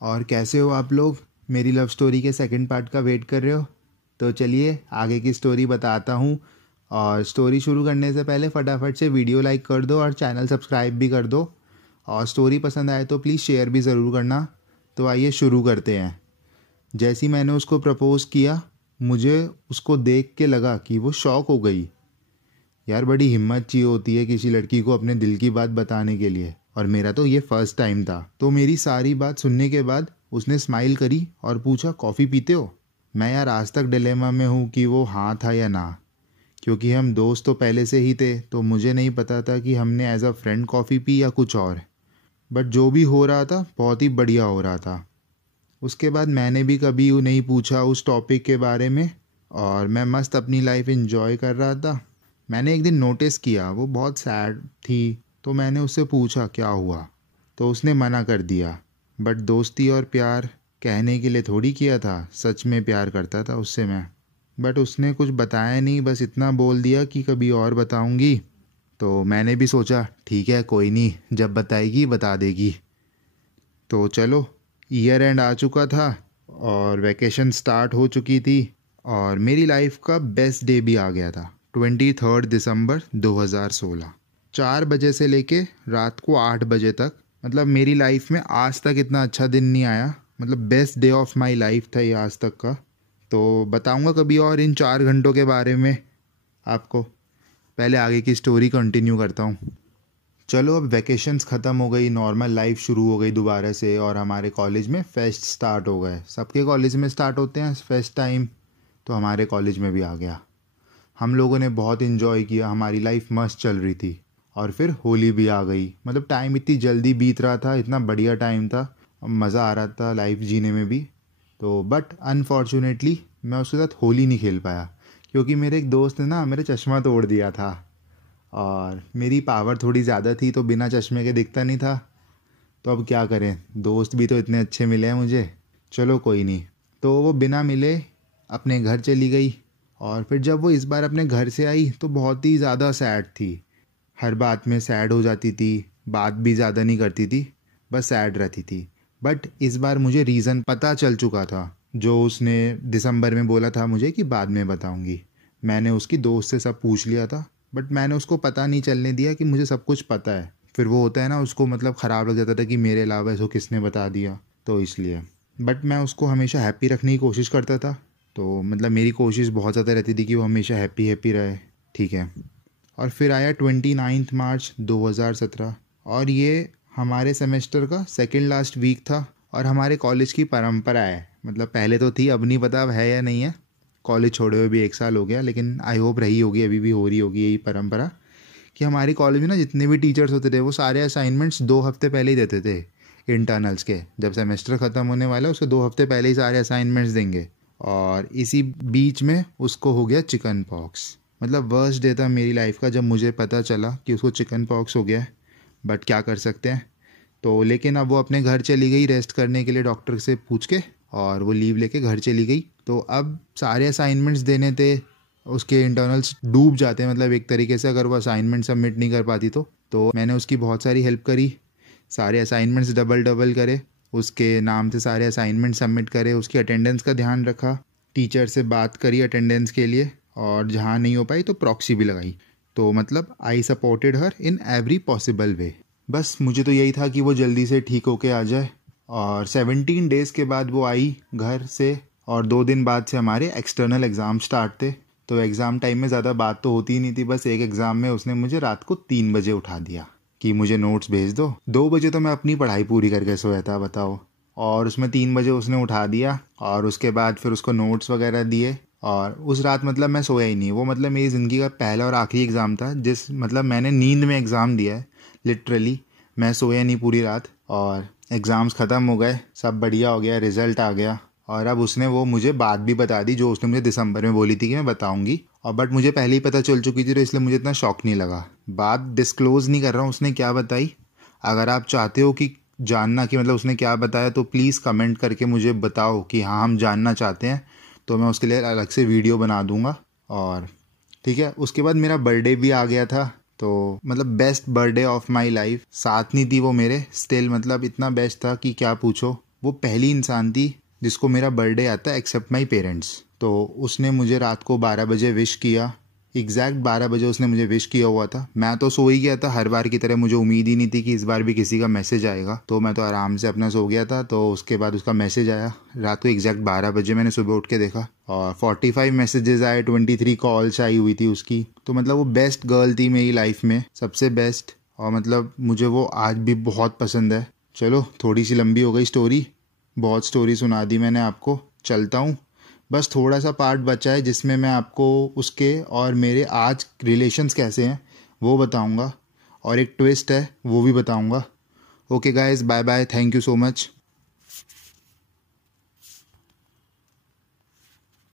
और कैसे हो आप लोग? मेरी लव स्टोरी के सेकंड पार्ट का वेट कर रहे हो? तो चलिए आगे की स्टोरी बताता हूँ। और स्टोरी शुरू करने से पहले फटाफट से वीडियो लाइक कर दो और चैनल सब्सक्राइब भी कर दो। और स्टोरी पसंद आए तो प्लीज़ शेयर भी ज़रूर करना। तो आइए शुरू करते हैं। जैसे ही मैंने उसको प्रपोज़ किया, मुझे उसको देख के लगा कि वो शॉक हो गई। यार बड़ी हिम्मत चाहिए होती है किसी लड़की को अपने दिल की बात बताने के लिए, और मेरा तो ये फर्स्ट टाइम था। तो मेरी सारी बात सुनने के बाद उसने स्माइल करी और पूछा, कॉफ़ी पीते हो? मैं यार आज तक डिलेमा में हूँ कि वो हाँ था या ना, क्योंकि हम दोस्त तो पहले से ही थे, तो मुझे नहीं पता था कि हमने एज अ फ्रेंड कॉफ़ी पी या कुछ और। बट जो भी हो रहा था बहुत ही बढ़िया हो रहा था। उसके बाद मैंने भी कभी नहीं पूछा उस टॉपिक के बारे में, और मैं मस्त अपनी लाइफ एंजॉय कर रहा था। मैंने एक दिन नोटिस किया वो बहुत सैड थी, तो मैंने उससे पूछा क्या हुआ, तो उसने मना कर दिया। बट दोस्ती और प्यार कहने के लिए थोड़ी किया था, सच में प्यार करता था उससे मैं। बट उसने कुछ बताया नहीं, बस इतना बोल दिया कि कभी और बताऊंगी। तो मैंने भी सोचा ठीक है कोई नहीं, जब बताएगी बता देगी। तो चलो, ईयर एंड आ चुका था और वैकेशन स्टार्ट हो चुकी थी, और मेरी लाइफ का बेस्ट डे भी आ गया था। 23 दिसंबर 2016, 4 बजे से लेके रात को 8 बजे तक। मतलब मेरी लाइफ में आज तक इतना अच्छा दिन नहीं आया। मतलब best day of my life था ये आज तक का। तो बताऊंगा कभी और इन 4 घंटों के बारे में आपको। पहले आगे की स्टोरी कंटिन्यू करता हूँ। चलो, अब वैकेशंस ख़त्म हो गई, नॉर्मल लाइफ शुरू हो गई दोबारा से, और हमारे कॉलेज में फेस्ट स्टार्ट हो गए। सबके कॉलेज में स्टार्ट होते हैं फेस्ट टाइम, तो हमारे कॉलेज में भी आ गया। हम लोगों ने बहुत इन्जॉय किया, हमारी लाइफ मस्त चल रही थी। और फिर होली भी आ गई। मतलब टाइम इतनी जल्दी बीत रहा था, इतना बढ़िया टाइम था, मज़ा आ रहा था लाइफ जीने में भी। तो बट अनफॉर्चुनेटली मैं उसके साथ होली नहीं खेल पाया, क्योंकि मेरे एक दोस्त ने ना मेरा चश्मा तोड़ दिया था, और मेरी पावर थोड़ी ज़्यादा थी तो बिना चश्मे के दिखता नहीं था। तो अब क्या करें, दोस्त भी तो इतने अच्छे मिले हैं मुझे। चलो कोई नहीं। तो वो बिना मिले अपने घर चली गई। और फिर जब वो इस बार अपने घर से आई तो बहुत ही ज़्यादा सैड थी। हर बात में सैड हो जाती थी, बात भी ज़्यादा नहीं करती थी, बस सैड रहती थी। बट इस बार मुझे रीज़न पता चल चुका था, जो उसने दिसंबर में बोला था मुझे कि बाद में बताऊंगी। मैंने उसकी दोस्त से सब पूछ लिया था, बट मैंने उसको पता नहीं चलने दिया कि मुझे सब कुछ पता है। फिर वो होता है ना, उसको मतलब ख़राब लग जाता था कि मेरे अलावा इसको किसने बता दिया, तो इसलिए। बट मैं उसको हमेशा हैप्पी रखने की कोशिश करता था। तो मतलब मेरी कोशिश बहुत ज़्यादा रहती थी कि वो हमेशा हैप्पी हैप्पी रहे। ठीक है। और फिर आया 29 मार्च 2017, और ये हमारे सेमेस्टर का सेकेंड लास्ट वीक था। और हमारे कॉलेज की परंपरा है, मतलब पहले तो थी, अब नहीं पता अब है या नहीं है। कॉलेज छोड़े हुए भी 1 साल हो गया, लेकिन आई होप रही होगी, अभी भी हो रही होगी यही परंपरा, कि हमारे कॉलेज में ना जितने भी टीचर्स होते थे वो सारे असाइनमेंट्स 2 हफ्ते पहले ही देते थे। इंटरनल्स के जब सेमेस्टर ख़त्म होने वाला है उसके 2 हफ्ते पहले ही सारे असाइनमेंट्स देंगे। और इसी बीच में उसको हो गया चिकन पॉक्स। मतलब वर्स्ट डे था मेरी लाइफ का जब मुझे पता चला कि उसको चिकन पॉक्स हो गया है। बट क्या कर सकते हैं। तो लेकिन अब वो अपने घर चली गई रेस्ट करने के लिए डॉक्टर से पूछ के, और वो लीव लेके घर चली गई। तो अब सारे असाइनमेंट्स देने थे, उसके इंटरनल्स डूब जाते हैं मतलब एक तरीके से, अगर वो असाइनमेंट सबमिट नहीं कर पाती तो मैंने उसकी बहुत सारी हेल्प करी। सारे असाइनमेंट्स डबल डबल करे, उसके नाम से सारे असाइनमेंट सबमिट करे, उसकी अटेंडेंस का ध्यान रखा, टीचर से बात करी अटेंडेंस के लिए, और जहाँ नहीं हो पाई तो प्रॉक्सी भी लगाई। तो मतलब I supported her in every possible way. बस मुझे तो यही था कि वो जल्दी से ठीक होके आ जाए। और 17 डेज़ के बाद वो आई घर से, और 2 दिन बाद से हमारे एक्सटर्नल एग्ज़ाम स्टार्ट थे। तो एग्ज़ाम टाइम में ज़्यादा बात तो होती ही नहीं थी। बस एक एग्ज़ाम में उसने मुझे रात को 3 बजे उठा दिया कि मुझे नोट्स भेज दो। 2 बजे तो मैं अपनी पढ़ाई पूरी करके सोया था, बताओ। और उसमें 3 बजे उसने उठा दिया, और उसके बाद फिर उसको नोट्स वगैरह दिए। और उस रात मतलब मैं सोया ही नहीं। वो मतलब मेरी ज़िंदगी का पहला और आखिरी एग्ज़ाम था जिस मतलब मैंने नींद में एग्ज़ाम दिया है, लिटरली। मैं सोया नहीं पूरी रात। और एग्ज़ाम्स ख़त्म हो गए, सब बढ़िया हो गया, रिज़ल्ट आ गया। और अब उसने वो मुझे बात भी बता दी जो उसने मुझे दिसंबर में बोली थी कि मैं बताऊंगी। और बट मुझे पहले ही पता चल चुकी थी, तो इसलिए मुझे इतना शॉक नहीं लगा। बात डिस्क्लोज़ नहीं कर रहा हूँ उसने क्या बताई। अगर आप चाहते हो कि जानना कि मतलब उसने क्या बताया, तो प्लीज़ कमेंट करके मुझे बताओ कि हाँ हम जानना चाहते हैं, तो मैं उसके लिए अलग से वीडियो बना दूंगा। और ठीक है, उसके बाद मेरा बर्थडे भी आ गया था। तो मतलब best birthday of my life. साथ नहीं थी वो मेरे, स्टिल मतलब इतना बेस्ट था कि क्या पूछो। वो पहली इंसान थी जिसको मेरा बर्थडे आता है एक्सेप्ट माई पेरेंट्स। तो उसने मुझे रात को 12 बजे विश किया, एग्जैक्ट 12 बजे उसने मुझे विश किया हुआ था। मैं तो सो ही गया था, हर बार की तरह मुझे उम्मीद ही नहीं थी कि इस बार भी किसी का मैसेज आएगा, तो मैं तो आराम से अपना सो गया था। तो उसके बाद उसका मैसेज आया रात को एग्जैक्ट 12 बजे, मैंने सुबह उठ के देखा और 45 मैसेजेस आए, 23 कॉल्स आई हुई थी उसकी। तो मतलब वो बेस्ट गर्ल थी मेरी लाइफ में, सबसे बेस्ट। और मतलब मुझे वो आज भी बहुत पसंद है। चलो थोड़ी सी लंबी हो गई स्टोरी, बहुत स्टोरी सुना दी मैंने आपको, चलता हूँ। बस थोड़ा सा पार्ट बचा है जिसमें मैं आपको उसके और मेरे आज रिलेशंस कैसे हैं वो बताऊंगा, और एक ट्विस्ट है वो भी बताऊंगा। Okay guys, bye bye, thank you so much.